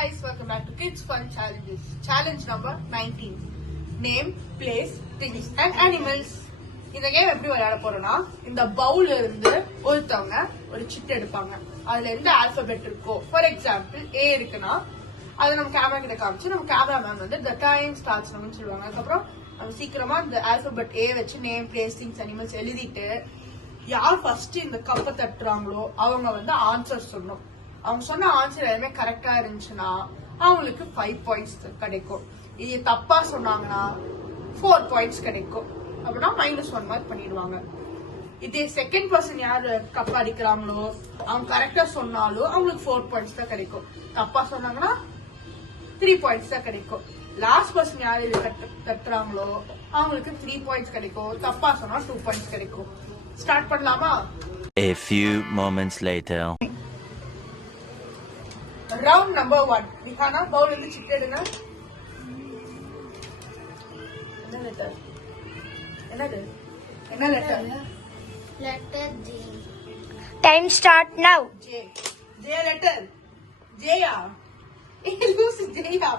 guys, welcome back to Kids Fun Challenges. Challenge number 19. Name, place, things and animals. இந்த game எப்படி விளையாட போறோம்னா, இந்த பவுல்ல இருந்து ஒருத்தவங்க ஒரு சிட் எடுப்பாங்க. அதுல எந்த ஆல்பபெட் இருக்கோ, ஃபார் எக்ஸாம்பிள் ஏ இருக்குன்னா அதை நம்ம கேமரா கிட்ட காமிச்சு நம்ம கேமராமேன் வந்து the time starts நம்ம சொல்லுவாங்க. அதுக்கப்புறம் நம்ம சீக்கிரமா இந்த ஆல்பபெட் ஏ வச்சு நேம், பிளேஸ், திங்ஸ், அனிமல்ஸ் எழுதிட்டு யார் ஃபர்ஸ்ட் இந்த கப்பை தட்டுறாங்களோ அவங்க வந்து ஆன்சர் சொல்லணும். அவங்க சொன்ன ஆன்சர் எல்லாமே கரெக்டா இருந்துச்சுன்னா அவங்களுக்கு 5 பாயிண்ட்ஸ் கிடைக்கும். இது தப்பா சொன்னாங்கன்னா 4 பாயிண்ட்ஸ் கிடைக்கும். அப்படின்னா -1 மார்க் பண்ணிடுவாங்க. இதே செகண்ட் பர்சன் யாரு கப் அடிக்கிறாங்களோ அவங்க கரெக்டா சொன்னாலும் அவங்களுக்கு 4 பாயிண்ட்ஸ் தான் கிடைக்கும். தப்பா சொன்னாங்கன்னா 3 பாயிண்ட்ஸ் தான் கிடைக்கும். லாஸ்ட் பர்சன் யாரு தட்டுறாங்களோ அவங்களுக்கு 3 பாயிண்ட்ஸ் கிடைக்கும். தப்பா சொன்னா 2 பாயிண்ட்ஸ் கிடைக்கும். ஸ்டார்ட் பண்ணலாமா? A few moments later. Round number 1. Vihana, bowl in the chicken. Another letter. Letter J. Time start now. J letter. Jaya. Who's Jaya?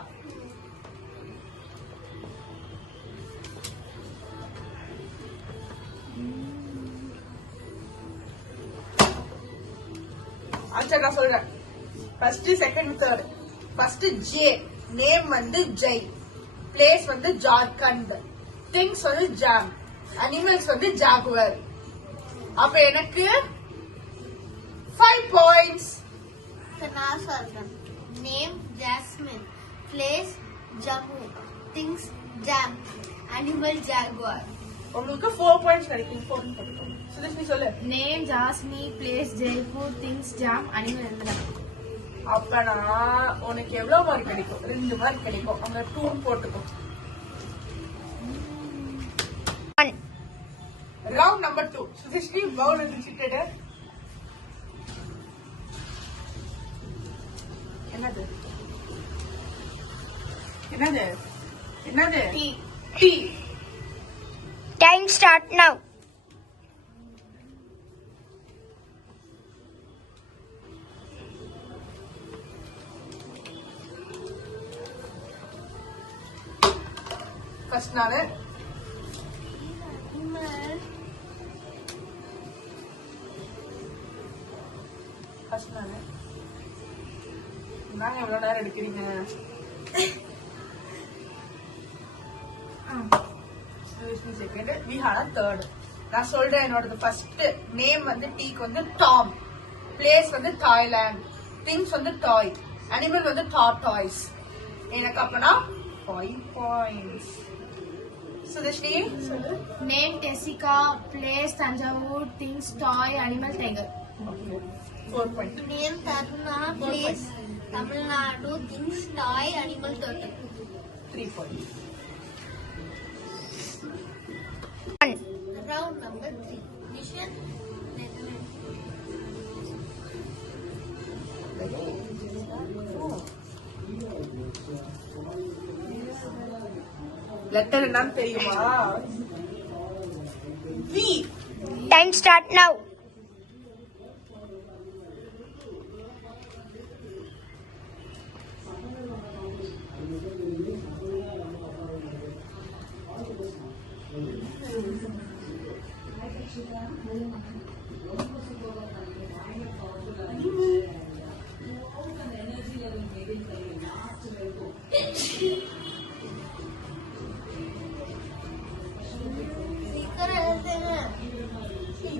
Answer நான் சொல்றேன். First, second, third. First J. Name வந்து Jai. Place வந்து Jharkhand. Things வந்து Jam. Animals வந்து Jaguar. அப்ப எனக்கு 5 points. நான் சொல்றேன். Name Jasmine. Place Jammu. Things Jam. Animal Jaguar. உங்களுக்கு 4 points கிடைக்கும். 4 கிடைக்கும். சுதேஷ் நீ சொல்லு. Name Jasmine, place Jaipur, things Jam, animal Indra. அப்பனா உனக்கு எவ்வளவு மார்க் கிடைக்கும்? 2 மார்க் கிடைக்கும். அங்க 2 போட்டுக்கோ. Round number 2. சுதேஷ்னி பவுல் எடுத்துட்டு என்னது? T. Time start now. First நானு நாங்க எவ்வளவு நேரம் எடுக்கிறீங்க? Second, Vihana third. நான் சொல்றேன் என்னோட ஃபர்ஸ்ட் நேம் வந்து டீக்கு வந்து டாம், பிளேஸ் வந்து தாய்லாந்து, திங்ஸ் வந்து டாய், அனிமல் வந்து டார்டாய்ஸ். எனக்கு அப்பனா 5 points. சுதேஷ்னி சொல்லு. Name Tessica, place Tanjavur, things toy, animal tiger. 4 points. Name Taruna. Place Tamil Nadu. Things toy. Animal turtle. 3 points. Round number 3. Mission. Letter என்னன்னு தெரியுமா? V. Time start now.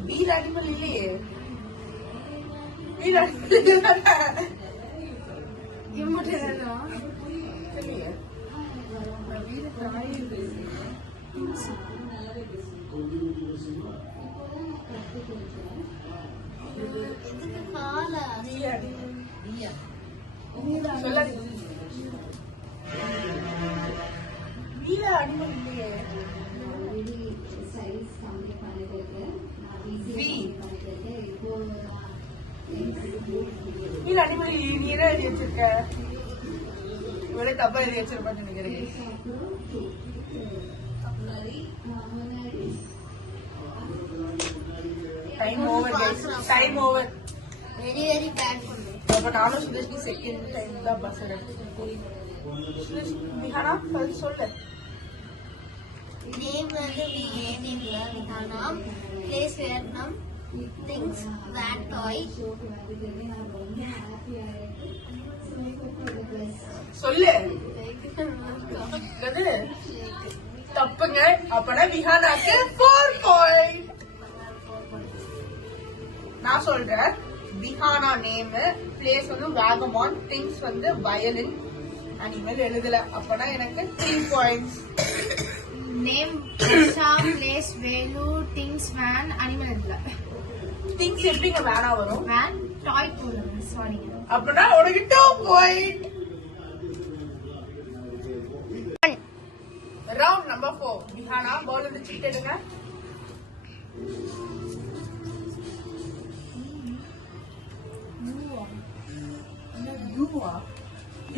வீர animal இல்லையே. வீர animal இல்லையே. வீர அனிமல் இல்லையே. வீர அனிமல் நீரா எழுதி வச்சிருக்க. இவரே தப்பா எழுதி வச்சிருப்பான்னு நினைக்கிறேன். Time over, guys. Time over. Very bad for me. அப்ப நானும் சுதர்ஷினி செகண்ட் டைம் தான் பஸ் விஹானா சொல்லு. நேம் வந்து Vihana, place Vietnam, things van டாய். சொல்லு. தப்புங்க. அப்பனா விஹானாக்கு 4 பாயிண்ட். நான் சொல்றேன். விஹானா நேம், பிளேஸ் வந்து வாகமான், திங்ஸ் வந்து வயலின், அனிமல் எழுதல. அப்பனா எனக்கு 3 points. Name place Velu, things van, animal இல்ல. திங்ஸ் எப்படிங்க வேனா வரும்? வேன் டாய் போடுங்க. சாரி. அப்பனா உனக்கு 2 பாயிண்ட். Round number 4. விஹானா பால் வந்து சீட் எடுங்க.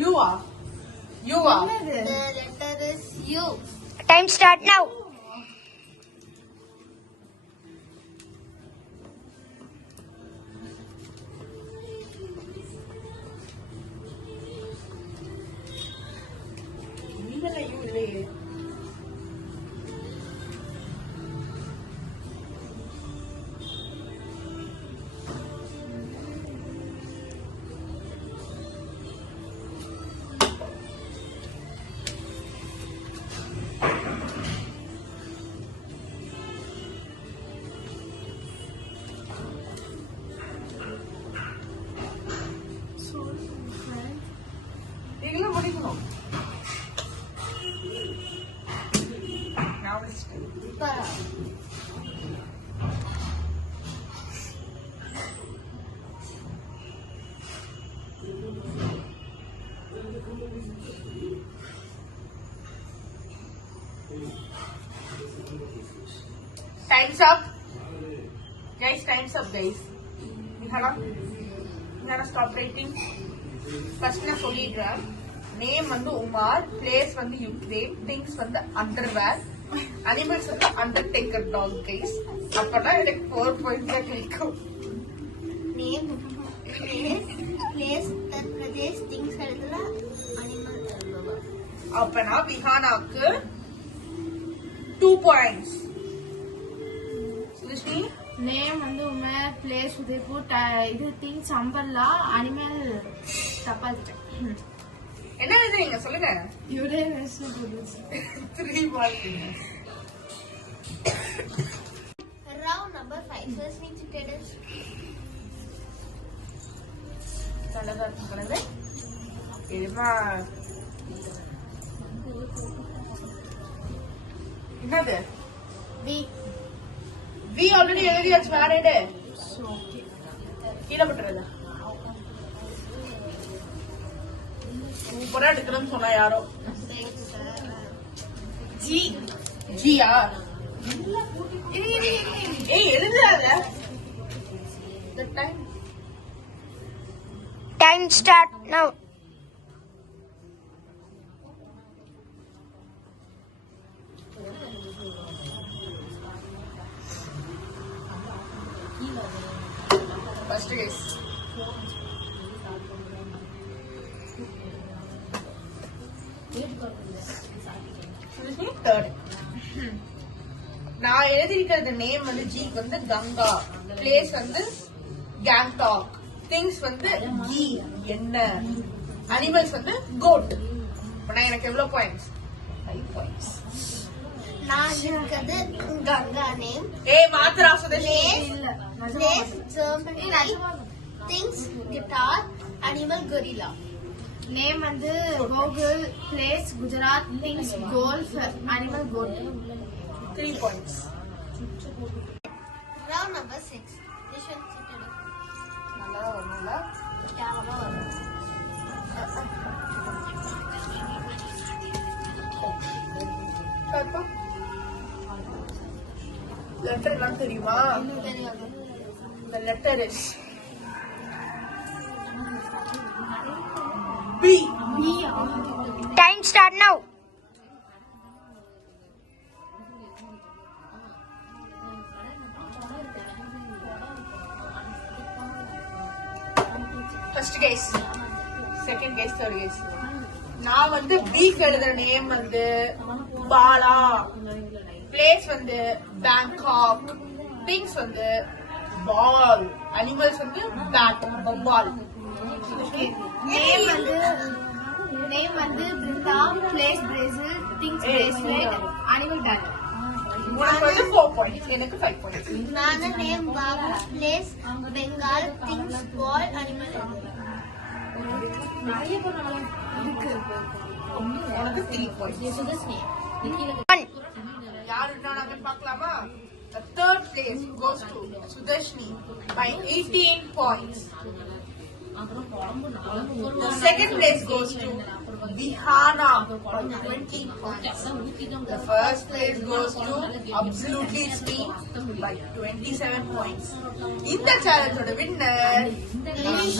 You are. The letter is U. Time start now. நீங்களே you இல்லையே. நீங்களும் முடிக்கணும். நான் முடிச்சிட்டேன். Time's up. Guys, time's up, guys. Nihana, stop writing. First நான் சொல்லிடுறேன். நேம் வந்து உமார், பிளேஸ் வந்து யுக்ரைன், திங்ஸ் வந்து அண்டர்வேர், அனிமல்ஸ் வந்து அண்டர்டேக்கர் டாக் கைஸ். அப்பதான் எனக்கு 4 பாயிண்ட் தான் கிடைக்கும். நேம் பிளேஸ் பிரதேஷ், திங்ஸ் எழுதல, அனிமல் எழுதல. அப்பனா விஹானாக்கு 2 பாயிண்ட்ஸ். சுதர்ஷினி நேம் வந்து உமர், பிளேஸ் உதய்பூர், இது திங்ஸ் அம்பர்லா, அனிமல் தப்பா இருக்கேன். என்ன எழுதுறீங்க சொல்லுங்க. Uranus 3 point. Round number 5. First thing to tell us. நல்லதா இருக்கு குழந்தை. இதுமா என்னது? வி ஆல்ரெடி எழுதியாச்சு. வேற எடு. கீழே பட்டுறதா சூப்பரா எடுக்கணும்னு சொன்னா யாரோ. ஜி ஜியா? ஏய் எழுதாத. The time. Time start now. First guess. Third. நான் எழுதிருக்கிறது நேம் வந்து ஜிக்கு வந்து கங்கா, பிளேஸ் வந்து கேங்டாக், திங்ஸ் வந்து கீ என்ன, அனிமல்ஸ் வந்து கோட். நான் எனக்கு எவ்வளவு பாயிண்ட்ஸ்? 5 பாயிண்ட்ஸ். நான் இருக்கிறது கங்கா நேம். ஏய் மாத்ரா Sudharshini. Place Germany, things guitar, animal gorilla. Name வந்து Gokul, place Gujarat, things golf, animal goat. 3 points. Round number 6. This one நல்லா வரணும்ல. கேமரா வரும். லெட்டர் எல்லாம் தெரியுமா? தெரியாது. The letter is B. Time start now. First guess, second guess, third guess. நான் வந்து பீக் எழுதுற நேம் வந்து பாலா, பிளேஸ் வந்து பேங்காக், திங்ஸ் வந்து பால், அனிமல்ஸ் வந்து பேட், பால். நேம் வந்து Brinda, place Brazil, things bracelet, animal dog. உனக்கு வந்து 4 points, எனக்கு 5 points. நானு name Babu, place Bengal, things ball, animal. உனக்கு 3 points. 1. யாருன்னா நாங்க பார்க்கலாமா? The third place goes to Sudashni by 18 points. The second place goes to Vihana by 20 points. The first place goes to Absolutely Sri by 27 points. In the challenge, the winner is